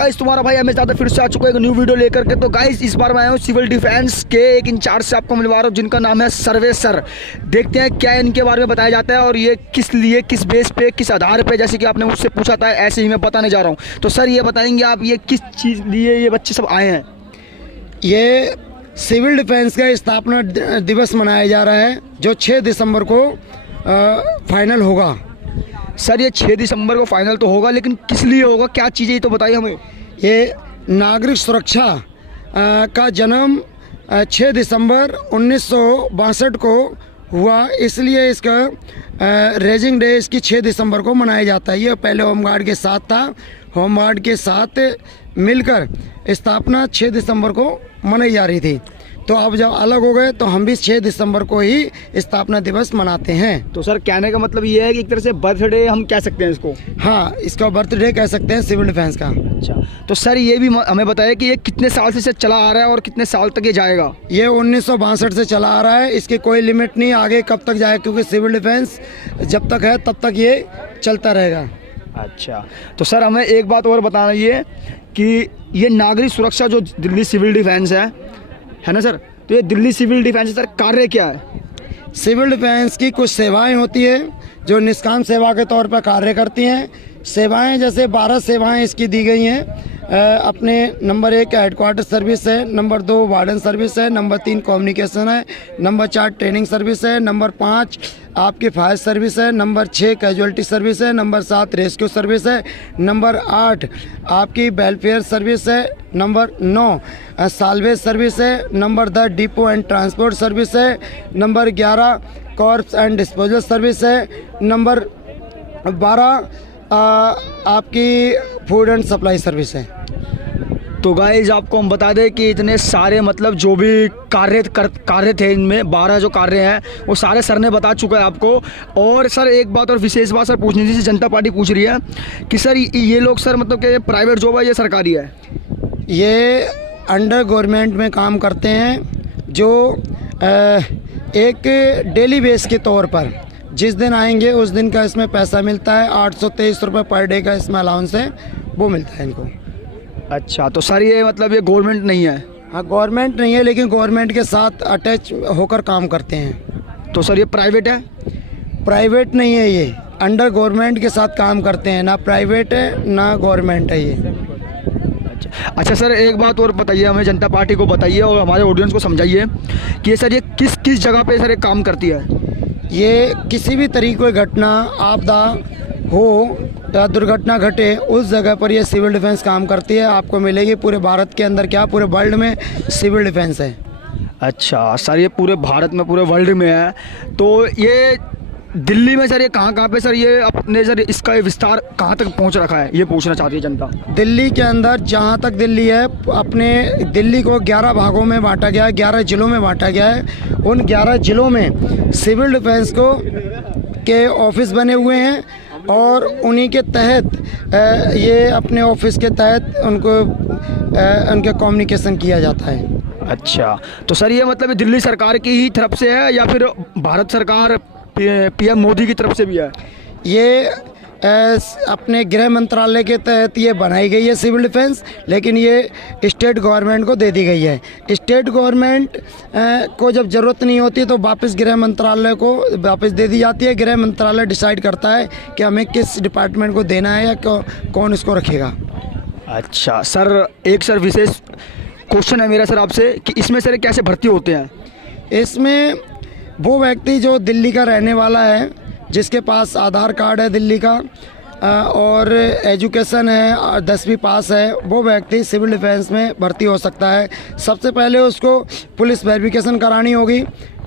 Guys तुम्हारा भाई हमें ज़्यादा फिर से आ चुका है एक न्यू वीडियो लेकर के। तो गाइस इस बार मैं आया हूँ सिविल डिफेंस के एक इंचार्ज से आपको मिलवा रहा हूँ, जिनका नाम है सर्वे सर। देखते हैं क्या इनके बारे में बताया जाता है और ये किस लिए, किस बेस पे, किस आधार पे, जैसे कि आपने मुझसे पूछा था ऐसे ही मैं बताने जा रहा हूँ। तो सर ये बताएंगे आप ये किस चीज़ लिए ये बच्चे सब आए हैं? ये सिविल डिफेंस का स्थापना दिवस मनाया जा रहा है जो 6 दिसंबर को फाइनल होगा। सर ये 6 दिसंबर को फाइनल तो होगा, लेकिन किस लिए होगा, क्या चीज़ें ये तो बताइए हमें। ये नागरिक सुरक्षा का जन्म 6 दिसंबर 1962 को हुआ, इसलिए इसका रेजिंग डे इसकी 6 दिसंबर को मनाया जाता है। ये पहले होमगार्ड के साथ था, होमगार्ड के साथ मिलकर स्थापना 6 दिसंबर को मनाई जा रही थी। तो अब जब अलग हो गए तो हम भी 6 दिसंबर को ही स्थापना दिवस मनाते हैं। तो सर कहने का मतलब ये है कि एक तरह से बर्थडे हम कह सकते हैं इसको। हाँ, इसका बर्थडे कह सकते हैं सिविल डिफेंस का। अच्छा, तो सर ये भी हमें बताया कि ये कितने साल से चला आ रहा है और कितने साल तक ये जाएगा? ये 1962 से चला आ रहा है, इसकी कोई लिमिट नहीं आगे कब तक जाए, क्योंकि सिविल डिफेंस जब तक है तब तक ये चलता रहेगा। अच्छा, तो सर हमें एक बात और बताना ये कि ये नागरिक सुरक्षा जो दिल्ली सिविल डिफेंस है ना सर, तो ये दिल्ली सिविल डिफेंस सर कार्य क्या है? सिविल डिफेंस की कुछ सेवाएं होती है जो निष्काम सेवा के तौर पर कार्य करती हैं। सेवाएं जैसे 12 सेवाएं इसकी दी गई हैं। अपने नंबर 1 हेडक्वार्टर सर्विस है, नंबर 2 वार्डन सर्विस है, नंबर 3 कम्युनिकेशन है, नंबर 4 ट्रेनिंग सर्विस है, नंबर 5 आपकी फायर सर्विस है, नंबर 6 कैजुअलिटी सर्विस है, नंबर 7 रेस्क्यू सर्विस है, नंबर 8 आपकी वेलफेयर सर्विस है, नंबर 9 साल्वेज सर्विस है, number 10 depot and transport service है, number 11 corps and disposal service है, नंबर 12 आपकी फूड एंड सप्लाई सर्विस है। तो गाइज आपको हम बता दें कि इतने सारे मतलब जो भी कार्य थे, इनमें 12 जो कार्य हैं वो सारे सर ने बता चुका है आपको। और सर एक बात और विशेष बात सर पूछनी थी, जनता पार्टी पूछ रही है कि सर ये लोग सर मतलब कि प्राइवेट जॉब है या सरकारी है? ये अंडर गवर्नमेंट में काम करते हैं, जो एक डेली बेस के तौर पर जिस दिन आएंगे उस दिन का इसमें पैसा मिलता है। 823 रुपये पर डे का इसमें अलाउंस है, वो मिलता है इनको। अच्छा, तो सर ये मतलब ये गवर्नमेंट नहीं है? हाँ, गवर्नमेंट नहीं है, लेकिन गवर्नमेंट के साथ अटैच होकर काम करते हैं। तो सर ये प्राइवेट है? प्राइवेट नहीं है, ये अंडर गवर्नमेंट के साथ काम करते हैं, ना प्राइवेट है ना गवर्नमेंट है ये। अच्छा सर एक बात और बताइए हमें, जनता पार्टी को बताइए और हमारे ऑडियंस को समझाइए कि सर ये किस किस जगह पे सर ये काम करती है? ये किसी भी तरीके की घटना, आपदा हो या दुर्घटना घटे, उस जगह पर ये सिविल डिफेंस काम करती है। आपको मिलेगी पूरे भारत के अंदर, क्या पूरे वर्ल्ड में सिविल डिफेंस है। अच्छा सर, ये पूरे भारत में, पूरे वर्ल्ड में है। तो ये दिल्ली में सर ये कहाँ पे सर ये अपने सर इसका विस्तार कहाँ तक पहुँच रखा है, ये पूछना चाहती है जनता। दिल्ली के अंदर जहाँ तक दिल्ली है, अपने दिल्ली को 11 भागों में बांटा गया है, 11 ज़िलों में बांटा गया है। उन 11 ज़िलों में सिविल डिफेंस के ऑफिस बने हुए हैं और उन्हीं के तहत ये अपने ऑफिस के तहत उनके कम्युनिकेशन किया जाता है। अच्छा, तो सर ये मतलब दिल्ली सरकार की ही तरफ से है या फिर भारत सरकार पीएम मोदी की तरफ से भी है? ये अपने गृह मंत्रालय के तहत ये बनाई गई है सिविल डिफेंस, लेकिन ये स्टेट गवर्नमेंट को दे दी गई है। स्टेट गवर्नमेंट को जब ज़रूरत नहीं होती तो वापस गृह मंत्रालय को वापस दे दी जाती है। गृह मंत्रालय डिसाइड करता है कि हमें किस डिपार्टमेंट को देना है या कौन इसको रखेगा। अच्छा सर, एक सर विशेष क्वेश्चन है मेरा सर आपसे कि इसमें सर कैसे भर्ती होते हैं? इसमें वो व्यक्ति जो दिल्ली का रहने वाला है, जिसके पास आधार कार्ड है दिल्ली का और एजुकेशन है, 10वीं पास है, वो व्यक्ति सिविल डिफेंस में भर्ती हो सकता है। सबसे पहले उसको पुलिस वेरिफिकेशन करानी होगी।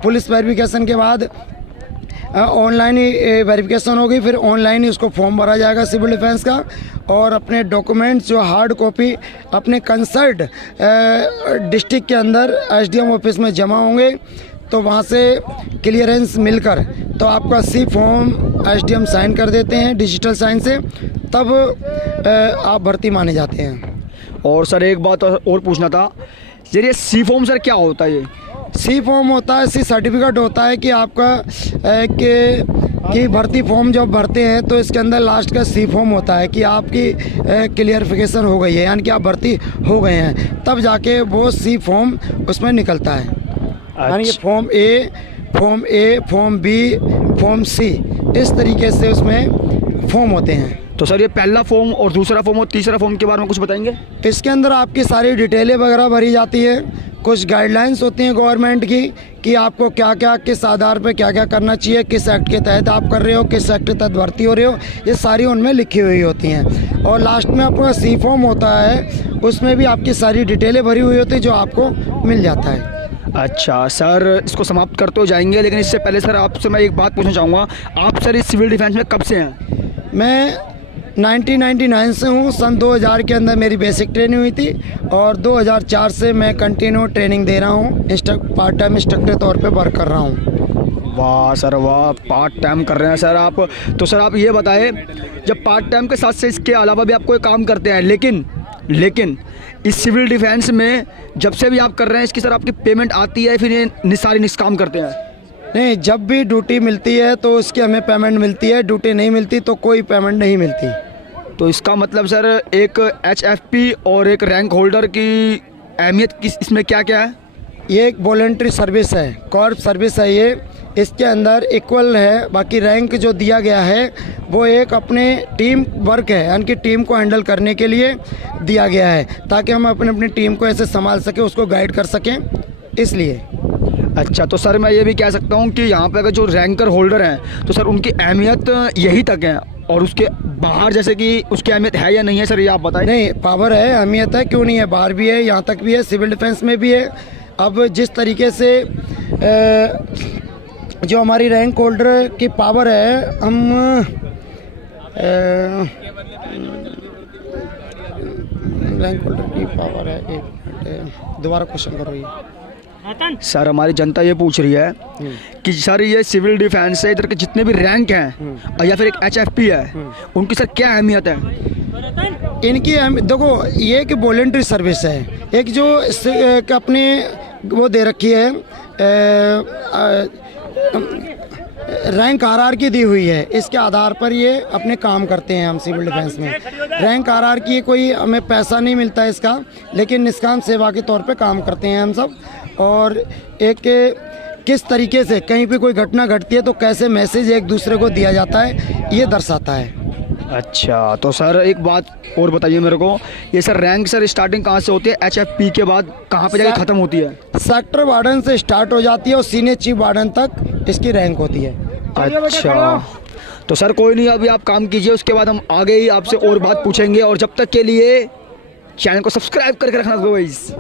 पुलिस वेरिफिकेशन के बाद ऑनलाइन ही वेरिफिकेशन होगी, फिर ऑनलाइन ही उसको फॉर्म भरा जाएगा सिविल डिफेंस का, और अपने डॉक्यूमेंट्स जो हार्ड कॉपी अपने कंसर्ट डिस्ट्रिक्ट के अंदर एसडीएम ऑफिस में जमा होंगे। तो वहाँ से क्लियरेंस मिलकर तो आपका सी फॉर्म एसडीएम साइन कर देते हैं डिजिटल साइन से, तब आप भर्ती माने जाते हैं। और सर एक बात और पूछना था, ये सी फॉर्म सर क्या होता है? ये सी फॉर्म होता है, सी सर्टिफिकेट होता है कि आपका कि कि भर्ती फॉर्म जब भरते हैं तो इसके अंदर लास्ट का सी फॉर्म होता है कि आपकी क्लियरिफिकेशन हो गई है, यानी कि आप भर्ती हो गए हैं, तब जाके वो सी फॉर्म उसमें निकलता है। यानी कि फॉर्म ए, फॉर्म बी, फॉर्म सी, इस तरीके से उसमें फॉर्म होते हैं। तो सर ये पहला फॉर्म और दूसरा फॉर्म और तीसरा फॉर्म के बारे में कुछ बताएंगे? इसके अंदर आपकी सारी डिटेलें वगैरह भरी जाती है, कुछ गाइडलाइंस होती हैं गवर्नमेंट की कि आपको क्या क्या, किस आधार पे क्या क्या करना चाहिए, किस एक्ट के तहत आप कर रहे हो, किस एक्ट के तहत भर्ती हो रहे हो, ये सारी उनमें लिखी हुई होती हैं। और लास्ट में आपका सी फॉर्म होता है, उसमें भी आपकी सारी डिटेलें भरी हुई होती है, जो आपको मिल जाता है। अच्छा सर, इसको समाप्त करते हो जाएंगे, लेकिन इससे पहले सर आपसे मैं एक बात पूछना चाहूँगा, आप सर इस सिविल डिफेंस में कब से हैं? मैं 1999 से हूँ। सन 2000 के अंदर मेरी बेसिक ट्रेनिंग हुई थी और 2004 से मैं कंटिन्यू ट्रेनिंग दे रहा हूँ, पार्ट टाइम इंस्ट्रक्टर तौर पे वर्क कर रहा हूँ। वाह सर वाह, पार्ट टाइम कर रहे हैं सर आप। तो सर आप ये बताएं, जब पार्ट टाइम के साथ से इसके अलावा भी आप कोई काम करते हैं, लेकिन इस सिविल डिफेंस में जब से भी आप कर रहे हैं, इसकी सर आपकी पेमेंट आती है, फिर ये सारी निष्काम करते हैं? नहीं, जब भी ड्यूटी मिलती है तो उसकी हमें पेमेंट मिलती है, ड्यूटी नहीं मिलती तो कोई पेमेंट नहीं मिलती। तो इसका मतलब सर एक HFP और एक रैंक होल्डर की अहमियत इसमें क्या क्या है? ये एक वॉलंटरी सर्विस है, कॉर्प सर्विस है ये। इसके अंदर इक्वल है, बाकी रैंक जो दिया गया है वो एक अपने टीम वर्क है, यानी कि टीम को हैंडल करने के लिए दिया गया है, ताकि हम अपनी टीम को ऐसे संभाल सकें, उसको गाइड कर सकें, इसलिए। अच्छा, तो सर मैं ये भी कह सकता हूँ कि यहाँ पे अगर जो रैंकर होल्डर हैं तो सर उनकी अहमियत यही तक है, और उसके बाहर जैसे कि उसकी अहमियत है या नहीं है सर, ये आप बताएं। नहीं, पावर है, अहमियत है, क्यों नहीं है, बाहर भी है, यहाँ तक भी है, सिविल डिफेंस में भी है। अब जिस तरीके से जो हमारी रैंक होल्डर की पावर है, हम रैंक होल्डर की पावर है, एक मिनट दोबारा क्वेश्चन करो ये। सर हमारी जनता ये पूछ रही है कि सर ये सिविल डिफेंस है, इधर के जितने भी रैंक हैं या फिर एक HFP है, उनकी सर क्या अहमियत है? इनकी देखो, ये एक वॉलंटरी सर्विस है, एक जो अपने वो दे रखी है, रैंक RR की दी हुई है, इसके आधार पर ये अपने काम करते हैं हम सिविल डिफेंस में। रैंक RR की कोई हमें पैसा नहीं मिलता है इसका, लेकिन निष्काम सेवा के तौर पे काम करते हैं हम सब। और एक किस तरीके से कहीं पे कोई घटना घटती है तो कैसे मैसेज एक दूसरे को दिया जाता है, ये दर्शाता है। अच्छा, तो सर एक बात और बताइए मेरे को, ये सर रैंक सर स्टार्टिंग कहाँ से होती है? HFP के बाद कहाँ पे जाके ख़त्म होती है? सेक्टर वार्डन से स्टार्ट हो जाती है और सीनियर चीफ वार्डन तक इसकी रैंक होती है। अच्छा, तो सर कोई नहीं, अभी आप काम कीजिए, उसके बाद हम आगे ही आपसे और बात पूछेंगे, और जब तक के लिए चैनल को सब्सक्राइब करके रखना गाइस।